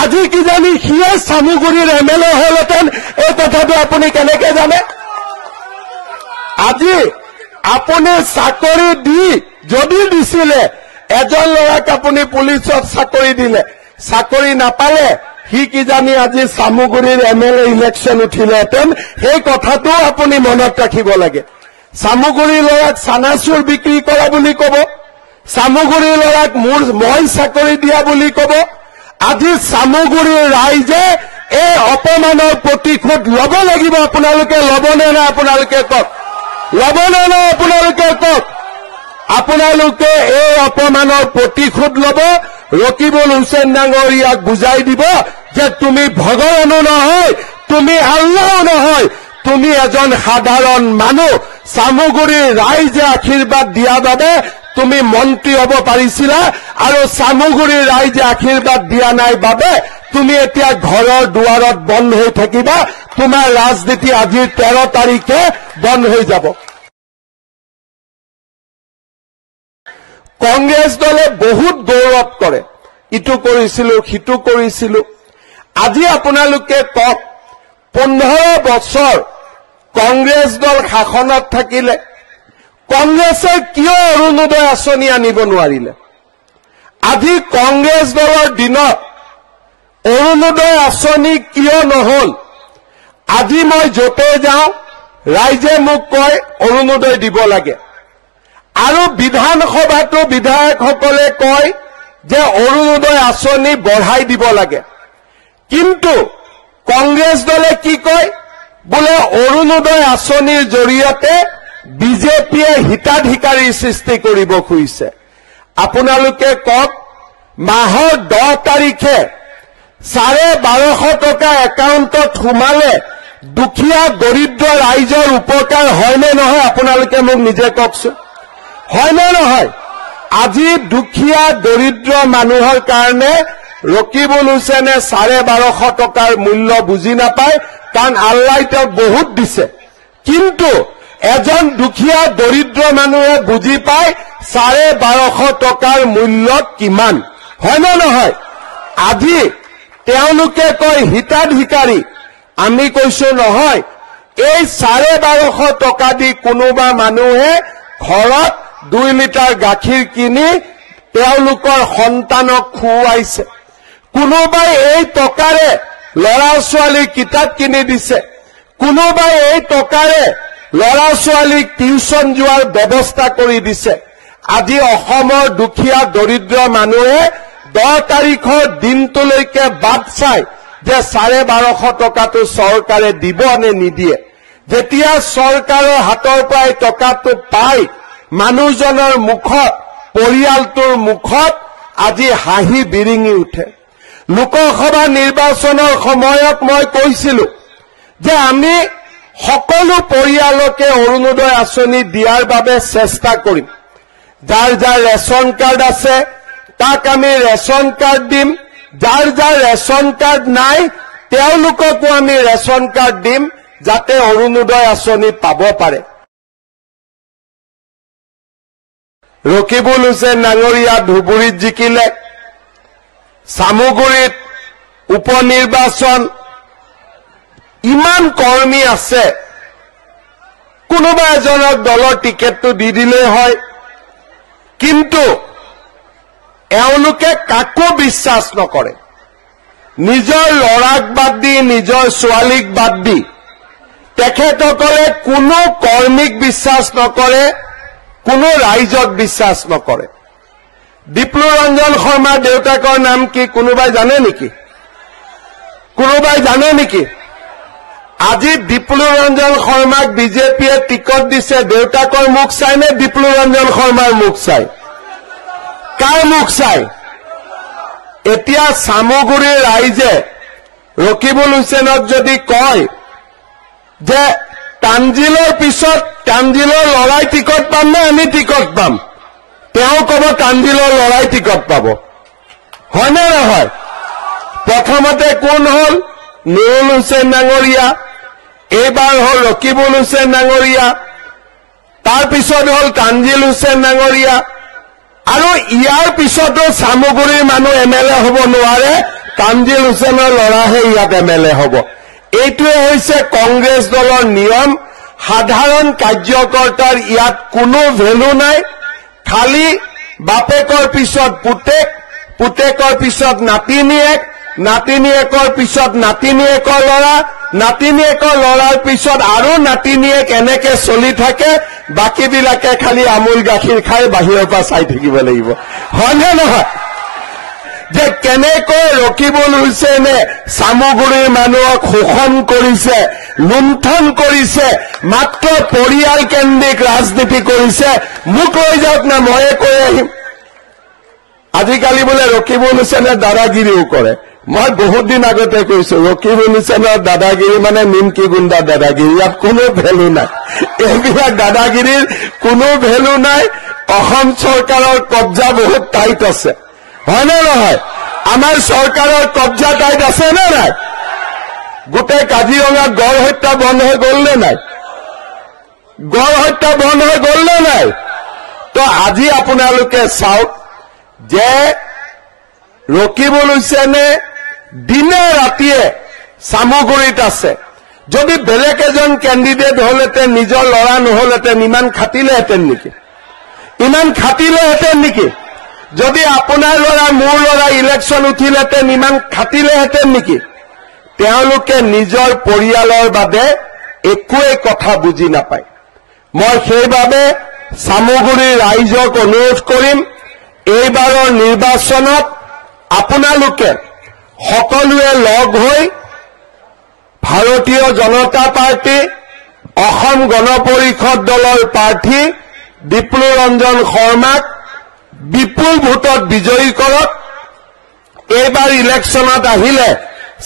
আজি কিজানি সিয়ে চামুগুৰিৰ MLA হলহেঁতেন, এই কথাটো আপুনি কেনেকে জানে? আজি আপুনি চাকৰি দি যদি দিছিলে, এজন ল'ৰাক আপুনি পুলিচত চাকৰি দিলে, চাকৰি নাপালে, সি কিজানি আজি চামুগুৰিৰ MLA ইলেকশ্যন উঠিলেহেঁতেন, সেই কথাটো আপুনি মনত ৰাখিব লাগে। চামুগুৰিৰ ল'ৰাক চানাচুৰ বিক্ৰী কৰা বুলি ক'ব, চামুগুৰিৰ ল'ৰাক মই চাকৰি দিয়া বুলি ক'ব। আজি চামুগুৰিৰ ৰাইজে এই অপমানৰ প্ৰতিশোধ ল'ব লাগিব। আপোনালোকে ল'বনে নাই? আপোনালোকে কওক, ল'বনে নাই? আপোনালোকে কওক। আপোনালোকে এই অপমানৰ প্ৰতিশোধ ল'ব। ৰকিবুল হুছেইন ডাঙৰীয়াক বুজাই দিব যে তুমি ভগৱানো নহয়, তুমি আল্লাহও নহয়, তুমি এজন সাধাৰণ মানুহ। চামুগুৰিৰ ৰাইজে আশীৰ্বাদ দিয়া বাবে তুমি মন্ত্ৰী হ'ব পাৰিছিলা, আৰু চামুগুৰিৰ ৰাইজে আশীৰ্বাদ দিয়া নাই বাবে তুমি এতিয়া ঘৰৰ দুৱাৰত বন্ধ হৈ থাকিবা। তোমাৰ ৰাজনীতি আজিৰ 13 তাৰিখে বন্ধ হৈ যাব। কংগ্ৰেছ দলে বহুত গৌৰৱ কৰে, ইটো কৰিছিলো সিটো কৰিছিলো। আজি আপোনালোকে কওক, 15 বছৰ কংগ্ৰেছ দল শাসনত থাকিলে কংগ্ৰেছে কিয় অৰুণোদয় আঁচনি আনিব নোৱাৰিলে? আজি কংগ্ৰেছ দলৰ দিনত অৰুণোদয় আঁচনি কিয় নহল? আজি মই য'তে যাওঁ ৰাইজে মোক কয় অৰুণোদয় দিব লাগে, আৰু বিধানসভাতো বিধায়কসকলে কয় যে অৰুণোদয় আঁচনি বঢ়াই দিব লাগে। কিন্তু কংগ্ৰেছ দলে কি কয়? বোলে অৰুণোদয় আঁচনিৰ জৰিয়তে বিজেপিয়ে হিতাধিকাৰীৰ সৃষ্টি কৰিব খুজিছে। আপোনালোকে কওক, মাহৰ 10 তাৰিখে 1250 টকা একাউণ্টত সোমালে দুখীয়া দৰিদ্ৰ ৰাইজৰ উপকাৰ হয়নে নহয়? আপোনালোকে মোক নিজে কওকচোন, হয়নে নহয়? আজি দুখীয়া দৰিদ্ৰ মানুহৰ কাৰণে ৰকিবুল হুছেইনে 1250 টকাৰ মূল্য বুজি নাপায়, কাৰণ আল্লাই তেওঁক বহুত দিছে। কিন্তু এজন দুখীয়া দৰিদ্ৰ মানুহে বুজি পায় 1250 টকাৰ মূল্য কিমান, হয়নে নহয়? আজি তেওঁলোকে কয় হিতাধিকাৰী, আমি কৈছো নহয়। এই 1250 টকা দি কোনোবা মানুহে ঘৰত 2 লিটাৰ গাখীৰ কিনি তেওঁলোকৰ সন্তানক খুৱাইছে। কোনোবাই এই টকাৰে ল'ৰা ছোৱালীক কিতাপ কিনি দিছে, কোনোবাই এই টকাৰে ল'ৰা ছোৱালীক টিউচন যোৱাৰ ব্যৱস্থা কৰি দিছে। আজি অসমৰ দুখীয়া দৰিদ্ৰ মানুহে 10 তাৰিখৰ দিনটোলৈকে বাট চাই যে 1250 টকাটো চৰকাৰে দিব নে নিদিয়ে। যেতিয়া চৰকাৰৰ হাতৰ পৰা টকাটো পাই মানুহজনৰ মুখত, পৰিয়ালটোৰ মুখত আজি হাঁহি বিৰিঙি উঠে। লোকসভা নিৰ্বাচনৰ সময়ত মই কৈছিলো যে আমি সকলো পৰিয়ালকে অৰুণোদয় আঁচনি দিয়াৰ বাবে চেষ্টা কৰিম। যাৰ যাৰ ৰেচন কাৰ্ড আছে তাক আমি ৰেচন কাৰ্ড দিম, যাৰ যাৰ ৰেচন কাৰ্ড নাই তেওঁলোককো আমি ৰেচন কাৰ্ড দিম, যাতে অৰুণোদয় আঁচনি পাব পাৰে। ৰকিবুল হুছেইন ডাঙৰীয়া ধুবুৰীত জিকিলে, চামুগুৰিত উপনিৰ্বাচন, ইমান কৰ্মী আছে, কোনোবা এজনক দলৰ টিকেটটো দি দিলেই হয়। কিন্তু এওঁলোকে কাকো বিশ্বাস নকৰে। নিজৰ ল'ৰাক বাদ দি, নিজৰ ছোৱালীক বাদ দি তেখেতসকলে কোনো কৰ্মীক বিশ্বাস নকৰে, কোনো ৰাইজক বিশ্বাস নকৰে। ডিপ্লু ৰঞ্জন শৰ্মাৰ দেউতাকৰ নাম কি কোনোবাই জানে নেকি? কোনোবাই জানে নেকি? আজি ডিপ্লু ৰঞ্জন শৰ্মাক বিজেপিয়ে টিকট দিছে, দেউতাকৰ মুখ চাই নে ডিপ্লু ৰঞ্জন শৰ্মাৰ মুখ চাই? কাৰ মুখ চাই? এতিয়া চামুগুৰিৰ ৰাইজে ৰকিবুল হুছেইনক যদি কয় যে তানজিলৰ পিছত তানজিলৰ লৰাই টিকট পাম নে আমি টিকট পাম, তেওঁ ক'ব তানজিলৰ লৰাই টিকট পাব, হয়নে নহয়? প্ৰথমতে কোন হ'ল? নুৰুল হুছেইন ডাঙৰীয়া, এইবাৰ হ'ল ৰকিবুল হুছেইন ডাঙৰীয়া, তাৰপিছত হ'ল তানজিল হুছেইন ডাঙৰীয়া, আৰু ইয়াৰ পিছতো চামুগুৰিৰ মানুহ MLA হ'ব নোৱাৰে, তানজিল হুছেইনৰ ল'ৰাহে ইয়াত MLA হ'ব। এইটোৱে হৈছে কংগ্ৰেছ দলৰ নিয়ম। সাধাৰণ কাৰ্যকৰ্তাৰ ইয়াত কোনো ভেলু নাই। খালি বাপেকৰ পিছত পুতেক, পুতেকৰ পিছত নাতিনীয়েক, নাতিনীয়েকৰ পিছত নাতিনীয়েকৰ ল'ৰা, নাতিনীয়েকৰ ল'ৰাৰ পিছত আৰু নাতিনীয়েক, এনেকে চলি থাকে। বাকীবিলাকে খালি আমুল গাখীৰ খাই বাহিৰৰ পৰা চাই থাকিব লাগিব। হয়নে নহয়? যে কেনেকৈ ৰকিবুল হুছেইনে চামুগুৰিৰ মানুহক শোষণ কৰিছে, লুণ্ঠন কৰিছে, মাত্ৰ পৰিয়াল কেন্দ্ৰিক ৰাজনীতি কৰিছে। মোক লৈ যাওক না, ময়ে কৈ আহিম। আজিকালি বোলে ৰকিবুল হুছেইনে দাদাগিৰিও কৰে। মই বহুত দিন আগতে কৈছো, ৰকিবুল হুছেইনৰ দাদাগিৰি মানে নিমকি গুণ্ডা দাদাগিৰি, ইয়াত কোনো ভেলু নাই। এইবিলাক দাদাগিৰিৰ কোনো ভেলু নাই। অসম চৰকাৰৰ কব্জা বহুত টাইট আছে, হয়নে নহয়? আমাৰ চৰকাৰৰ কব্জা টাইট আছে নে নাই? গোটেই কাজিৰঙাত গড় হত্যা বন্ধ হৈ গ'ল নে নাই? গড় হত্যা বন্ধ হৈ গ'ল নে নাই? তো আজি আপোনালোকে চাওক যে ৰকিবুল হুছেইনে দিনে ৰাতিয়ে চামুগুৰিত আছে। যদি বেলেগ এজন কেণ্ডিডেট হলহেঁতেন, নিজৰ ল'ৰা নহলহেঁতেন, ইমান খাটিলেহেঁতেন নেকি? ইমান খাটিলেহেঁতেন নেকি? যদি আপোনাৰ ল'ৰা, মোৰ ল'ৰা ইলেকশ্যন উঠিলেহেঁতেন, ইমান খাটিলেহেঁতেন নেকি? তেওঁলোকে নিজৰ পৰিয়ালৰ বাদে একোৱেই কথা বুজি নাপায়। মই সেইবাবে চামুগুৰিৰ ৰাইজক অনুৰোধ কৰিম, এইবাৰৰ নিৰ্বাচনত আপোনালোকে সকলোৱে লগ হৈ ভাৰতীয় জনতা পাৰ্টি, অসম গণ পৰিষদ দলৰ প্ৰাৰ্থী বিপ্লৱ ৰঞ্জন শৰ্মাক বিপুল ভোটত বিজয়ী কৰক। এইবাৰ ইলেকশ্যনত আহিলে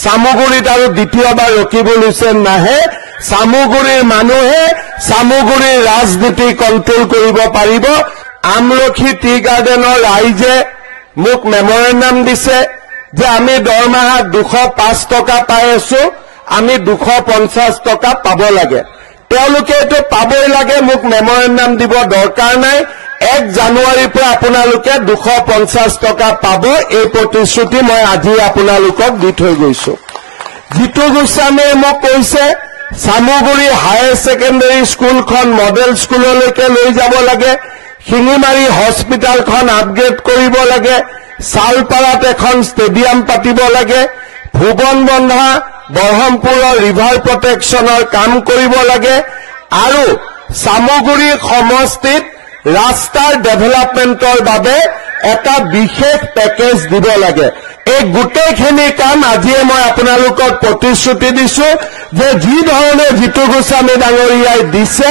চামুগুৰিত আৰু দ্বিতীয়বাৰ ৰকিবুল হুছেইন নাহে। চামুগুৰিৰ মানুহে চামুগুৰিৰ ৰাজনীতি কণ্ট্ৰল কৰিব পাৰিব। আমলখি টি গাৰ্ডেনৰ ৰাইজে মোক মেমৰেণ্ডাম দিছে যে আমি দৰমহাত 205 টকা পাই আছো, আমি 250 টকা পাব লাগে। তেওঁলোকে এইটো পাবই লাগে, মোক মেমৰেণ্ডাম দিব দৰকাৰ নাই। 1 জানুৱাৰীৰ পৰা আপোনালোকে 250 টকা পাব, এই প্ৰতিশ্ৰুতি মই আজি আপোনালোকক দি থৈ গৈছো। জিতু গোস্বামীয়ে মোক কৈছে চামুগুৰি হায়াৰ ছেকেণ্ডেৰী স্কুলখন মডেল স্কুললৈকে লৈ যাব লাগে, শিঙিমাৰী হস্পিটেলখন আপগ্ৰেড কৰিব লাগে, চালপাৰাত এখন ষ্টেডিয়াম পাতিব লাগে, ভুৱন বন্ধা বৰহমপুৰৰ ৰিভাৰ প্ৰটেকশ্যনৰ কাম কৰিব লাগে, আৰু চামুগুৰি সমষ্টিত ৰাস্তাৰ ডেভেলপমেণ্টৰ বাবে এটা বিশেষ পেকেজ দিব লাগে। এই গোটেইখিনি কাম আজিয়ে মই আপোনালোকক প্ৰতিশ্ৰুতি দিছো যে যি ধৰণে জিতু গোস্বামী ডাঙৰীয়াই দিছে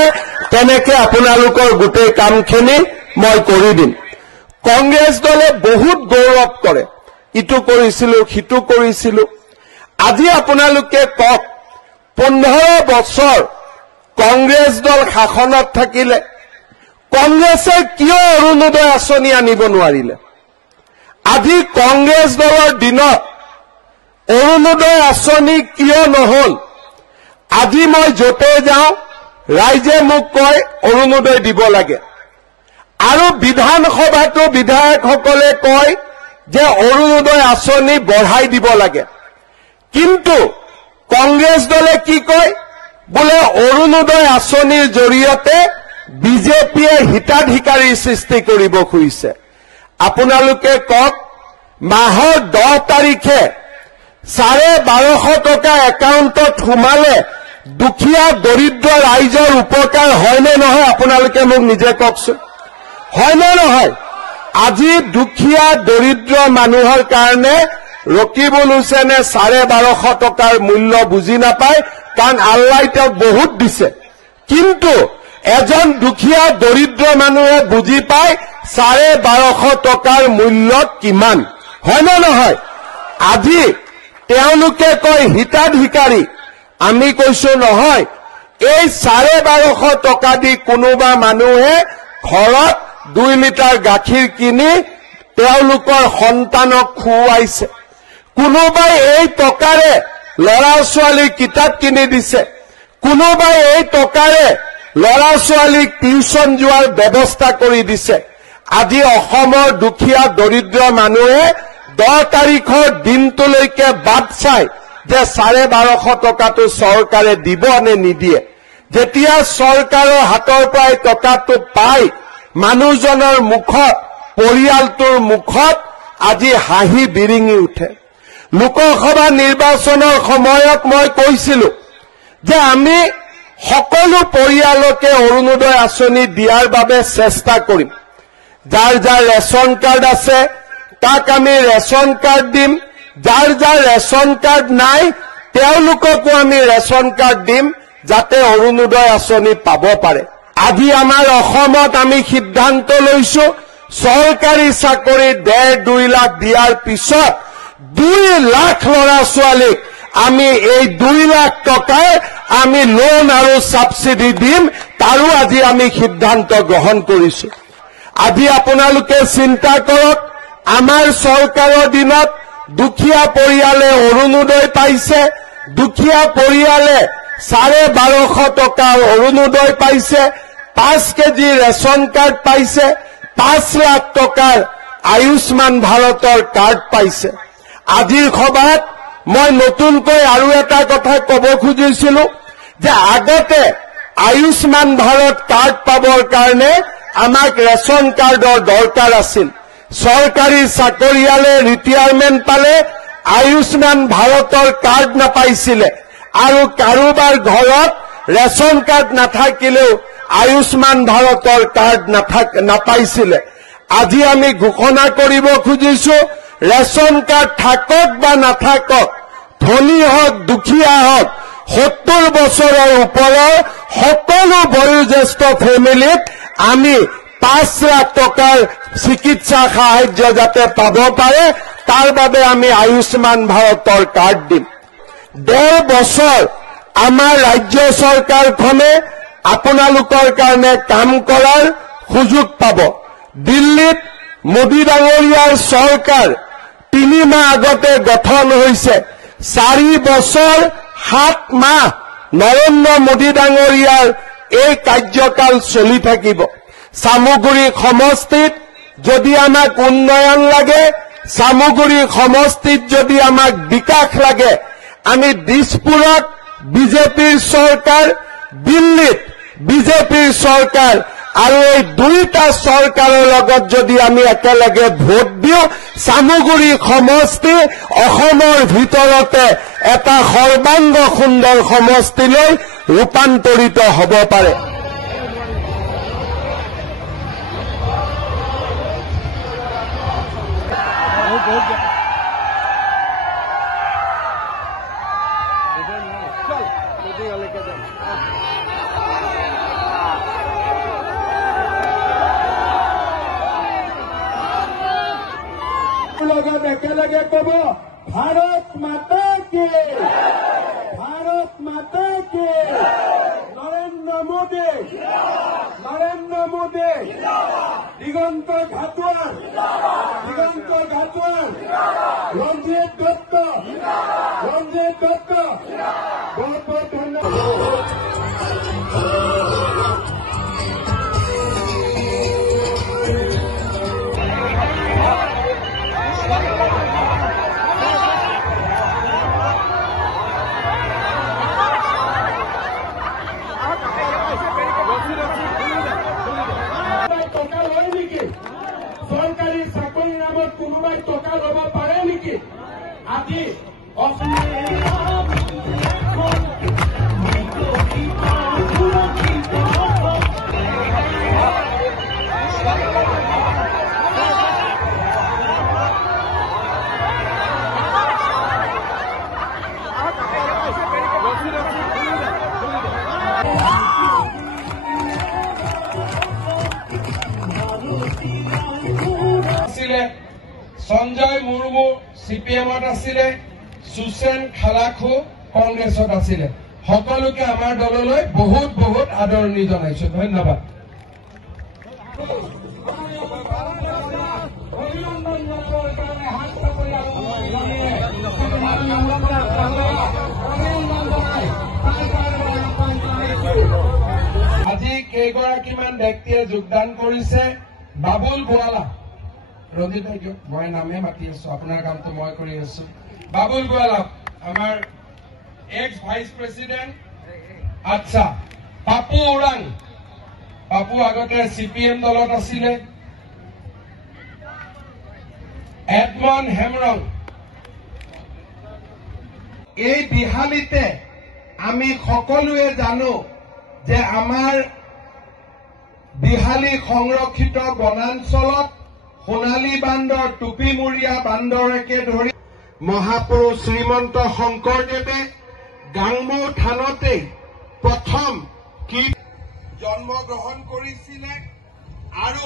তেনেকে আপোনালোকৰ গোটেই কামখিনি মই কৰি দিম। কংগ্ৰেছ দলে বহুত গৌৰৱ কৰে, ইটো কৰিছিলো সিটো কৰিছিলো। আজি আপোনালোকে কওক, 15 বছৰ কংগ্ৰেছ দল শাসনত থাকিলে কংগ্ৰেছে কিয় অৰুণোদয় আঁচনি আনিব নোৱাৰিলে? আজি কংগ্ৰেছ দলৰ দিনত অৰুণোদয় আঁচনি কিয় নহল? আজি মই য'তে যাওঁ ৰাইজে মোক কয় অৰুণোদয় দিব লাগে, আৰু বিধানসভাতো বিধায়কসকলে কয় যে অৰুণোদয় আঁচনি বঢ়াই দিব লাগে। কিন্তু কংগ্ৰেছ দলে কি কয়? বোলে অৰুণোদয় আঁচনিৰ জৰিয়তে বিজেপিয়ে হিতাধিকাৰীৰ সৃষ্টি কৰিব খুজিছে। আপোনালোকে কওক, মাহৰ 10 তাৰিখে 1250 টকা একাউণ্টত সোমালে দুখীয়া দৰিদ্ৰ ৰাইজৰ উপকাৰ হয়নে নহয়? আপোনালোকে মোক নিজে কওকচোন, হয়নে নহয়? আজি দুখীয়া দৰিদ্ৰ মানুহৰ কাৰণে ৰকিবুল হুছেইনে 1250 টকাৰ মূল্য বুজি নাপায়, কাৰণ আল্লাই তেওঁক বহুত দিছে। কিন্তু এজন দুখীয়া দৰিদ্ৰ মানুহে বুজি পায় 1250 টকাৰ মূল্য কিমান, হয়নে নহয়? আজি তেওঁলোকে কয় হিতাধিকাৰী, আমি কৈছো নহয়। এই 1250 টকা দি কোনোবা মানুহে ঘৰত 2 লিটাৰ গাখীৰ কিনি তেওঁলোকৰ সন্তানক খুৱাইছে, কোনোবাই এই টকাৰে ল'ৰা ছোৱালীৰ কিতাপ কিনি দিছে, কোনোবাই এই টকাৰে ল'ৰা ছোৱালীক টিউচন যোৱাৰ ব্যৱস্থা কৰি দিছে। আজি অসমৰ দুখীয়া দৰিদ্ৰ মানুহে 10 তাৰিখৰ দিনটোলৈকে বাদ চাই যে 1250 টকাটো চৰকাৰে দিব নে নিদিয়ে। যেতিয়া চৰকাৰৰ হাতৰ পৰাই টকাটো পাই মানুহজনৰ মুখত, পৰিয়ালটোৰ মুখত আজি হাঁহি বিৰিঙি উঠে। লোকসভা নিৰ্বাচনৰ সময়ত মই কৈছিলো যে আমি সকলো পৰিয়ালকে অৰুণোদয় আঁচনি দিয়াৰ বাবে চেষ্টা কৰিম। যাৰ যাৰ ৰেচন কাৰ্ড আছে তাক আমি ৰেচন কাৰ্ড দিম, যাৰ যাৰ ৰেচন কাৰ্ড নাই তেওঁলোককো আমি ৰেচন কাৰ্ড দিম, যাতে অৰুণোদয় আঁচনি পাব পাৰে। আজি আমাৰ অসমত আমি সিদ্ধান্ত লৈছো চৰকাৰী চাকৰি 1.5-2 লাখ দিয়াৰ পিছত 2 লাখ ল'ৰা ছোৱালীক আমি এই 2 লাখ টকাৰ আমি লোন আৰু সাবসিডি দিম, তাৰো আজি আমি সিদ্ধান্ত গ্ৰহণ কৰিছো। আজি আপোনালোকে চিন্তা কৰক, আমাৰ চৰকাৰৰ দিনত দুখীয়া পৰিয়ালে অৰুণোদয় পাইছে, দুখীয়া পৰিয়ালে 1250 টকাৰ অৰুণোদয় পাইছে, 5 কেজি ৰেচন কাৰ্ড পাইছে, 5 লাখ টকাৰ আয়ুষ্মান ভাৰতৰ কাৰ্ড পাইছে। আজিৰ সভাত মই নতুনকৈ আৰু এটা কথা ক'ব খুজিছিলো যে আগতে আয়ুষ্মান ভাৰত কাৰ্ড পাবৰ কাৰণে আমাক ৰেচন কাৰ্ডৰ দৰকাৰ আছিল। চৰকাৰী চাকৰিয়ালে ৰিটায়াৰমেণ্ট পালে আয়ুষ্মান ভাৰতৰ কাৰ্ড নাপাইছিলে আৰু কাৰোবাৰ ঘৰত ৰেচন কাৰ্ড নাথাকিলেও আয়ুষ্মান ভাৰতৰ কাৰ্ড নাপাইছিলে। আজি আমি ঘোষণা কৰিব খুজিছো ৰেচন কাৰ্ড থাকক বা নাথাকক, ধনী হওক দুখীয়া হওক, 70 বছৰৰ ওপৰৰ সকলো বয়োজ্যেষ্ঠ ফেমিলিত আমি 5 লাখ টকাৰ চিকিৎসা সাহায্য যাতে পাব পাৰে তাৰ বাবে আমি আয়ুষ্মান ভাৰতৰ কাৰ্ড দিম। 1.5 বছৰ আমাৰ ৰাজ্য চৰকাৰখনে আপোনালোকৰ কাৰণে কাম কৰাৰ সুযোগ পাব। দিল্লীত মোদী ডাঙৰীয়াৰ চৰকাৰ 3 মাহ আগতে গঠন হৈছে, 4 বছৰ 7 মাহ নৰেন্দ্ৰ মোদী ডাঙৰীয়াৰ এই কাৰ্যকাল চলি থাকিব। চামুগুৰি সমষ্টিত যদি আমাক উন্নয়ন লাগে, চামুগুৰি সমষ্টিত যদি আমাক বিকাশ লাগে, আমি দিছপুৰত বিজেপিৰ চৰকাৰ, দিল্লীত বিজেপিৰ চৰকাৰ আৰু এই দুইটা চৰকাৰৰ লগত যদি আমি একেলগে ভোট দিওঁ, চামুগুৰি সমষ্টি অসমৰ ভিতৰতে এটা সৰ্বাংগ সুন্দৰ সমষ্টিলৈ ৰূপান্তৰিত হ'ব পাৰে। লগত একেলগে কব ভাৰত মাতা কি, ভাৰত মাতা কি, নৰেন্দ্ৰ মোদী, নৰেন্দ্ৰ মোদী, দিগন্ত ঘাটোৱাল, দিগন্ত ঘাটোৱাল, ৰঞ্জিত দত্ত, ৰঞ্জিত দত্ত, বহুত বহুত ধন্যবাদ। চৰকাৰী চাকৰিৰ নামত কোনোবাই টকা ল'ব পাৰে নেকি? আজি সঞ্জয় মুৰ্মু CPM-ত আছিলে, সুসেন খালাখু কংগ্ৰেছত আছিলে। সকলোকে আমাৰ দললৈ বহুত বহুত আদৰণি জনাইছো। ধন্যবাদ। আজি কেইগৰাকীমান ব্যক্তিয়ে যোগদান কৰিছে। বাবুল গোৱালা, ৰঞ্জিত ভাই দিয়ক, মই নামে মাতি আছো, আপোনাৰ কামটো মই কৰি আছো। বাবুল গোৱালা আমাৰ এক্স ভাইচ প্ৰেচিডেণ্ট। আচ্ছা, পাপু ওৰাং, পাপু আগতে CPM দলত আছিলে। এডমন হেমৰং। এই বিহালীতে আমি সকলোৱে জানো যে আমাৰ বিহালী সংৰক্ষিত বনাঞ্চলত সোণালী বান্দৰ, টুপিমূৰীয়া বান্দৰকে ধৰি মহাপুৰুষ শ্ৰীমন্ত শংকৰদেৱে গাংমৌ থানতেই প্ৰথম জন্মগ্ৰহণ কৰিছিলে আৰু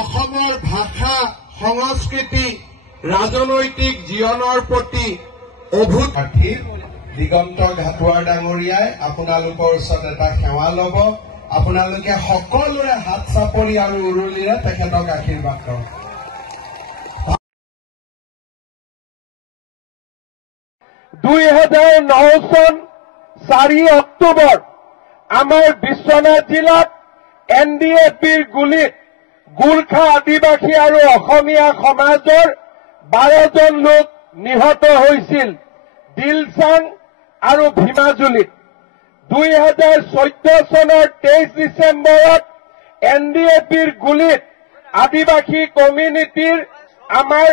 অসমৰ ভাষা, সংস্কৃতি, ৰাজনৈতিক জীৱনৰ প্ৰতি অভূত দিগন্ত ঘাটুৱাৰ ডাঙৰীয়াই আপোনালোকৰ ওচৰত এটা সেৱা ল'ব। আপোনালোকে সকলোৰে হাত চাপৰি আৰু উৰুলিৰে তেখেতক আশীৰ্বাদ কৰক। 2009 চন 4 অক্টোবৰ আমাৰ বিশ্বনাথ জিলাত NDAPৰ গুলীত গোৰ্খা আদিবাসী আৰু অসমীয়া সমাজৰ 12 জন লোক নিহত হৈছিল দিলচাং আৰু ভীমাজুলিত। 2014 চনৰ 23 ডিচেম্বৰত NDAPৰ গুলীত আদিবাসী কমিউনিটিৰ আমাৰ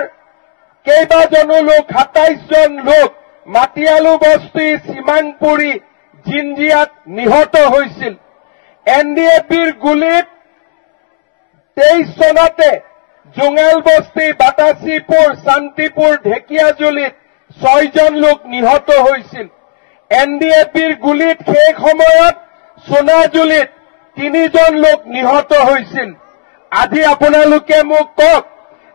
কেইবাজনো লোক 27 জন লোক মাটিয়ালু বস্তি, সীমাংপুৰী, জিঞ্জিয়াত নিহত হৈছিল। NDAPৰ গুলীত 23 চনতে জোঙাল বস্তি, বাটাচীপুৰ, শান্তিপুৰ, ঢেকিয়াজুলিত 6 জন লোক নিহত হৈছিল। NDAPৰ গুলীত সেই সময়ত সোণাজুলিত 3 জন লোক নিহত হৈছিল। আজি আপোনালোকে মোক কওক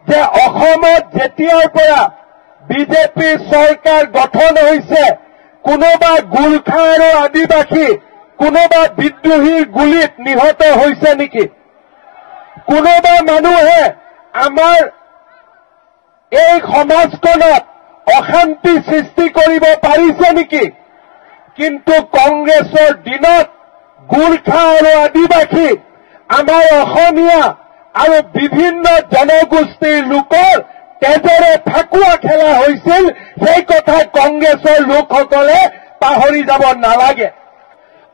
যে অসমত যেতিয়াৰ পৰা বিজেপি চৰকাৰ গঠন হৈছে, কোনোবা গোৰ্খা আৰু আদিবাসী, কোনোবা বিদ্ৰোহীৰ গুলীত নিহত হৈছে নেকি? কোনোবা মানুহে আমাৰ এই সমাজখনত অশান্তি সৃষ্টি কৰিব পাৰিছে নেকি? কিন্তু কংগ্ৰেছৰ দিনত গোৰ্খা আৰু আদিবাসী, আমাৰ অসমীয়া আৰু বিভিন্ন জনগোষ্ঠীৰ লোকৰ তেজেৰে ফাকুৱা খেলা হৈছিল। সেই কথা কংগ্ৰেছৰ লোকসকলে পাহৰি যাব নালাগে।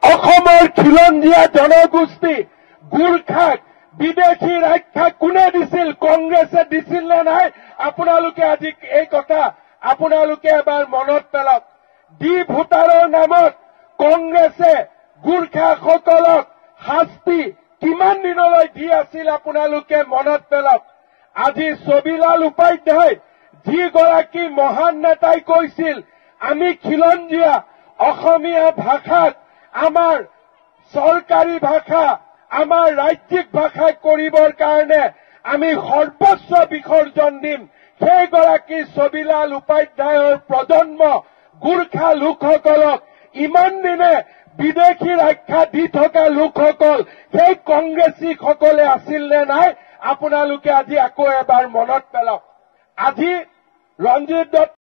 অসমৰ খিলঞ্জীয়া জনগোষ্ঠী গোৰ্খাক বিদেশী ৰক্ষা কোনে দিছিল? কংগ্ৰেছে দিছিল নে নাই? আপোনালোকে আজি এই কথা আপোনালোকে এবাৰ মনত পেলাওক। ডি ভোটাৰৰ নামত কংগ্ৰেছে গোৰ্খাসকলক শাস্তি কিমান দিনলৈ দি আছিল আপোনালোকে মনত পেলাওক। আজি ছবিলাল উপাধ্যায় যিগৰাকী মহান নেতাই কৈছিল, আমি খিলঞ্জীয়া অসমীয়া ভাষাক আমাৰ চৰকাৰী ভাষা, আমাৰ ৰাজ্যিক ভাষা কৰিবৰ কাৰণে আমি সৰ্বস্ব বিসৰ্জন দিম। সেইগৰাকী ছবিলাল উপাধ্যায়ৰ প্ৰজন্ম গোৰ্খা লোকসকলক ইমান দিনে বিদেশী ৰক্ষা দি থকা লোকসকল সেই কংগ্ৰেছীসকলে আছিল নে নাই? আপোনালোকে আজি আকৌ এবাৰ মনত পেলাওক। আজি ৰঞ্জিত দত্ত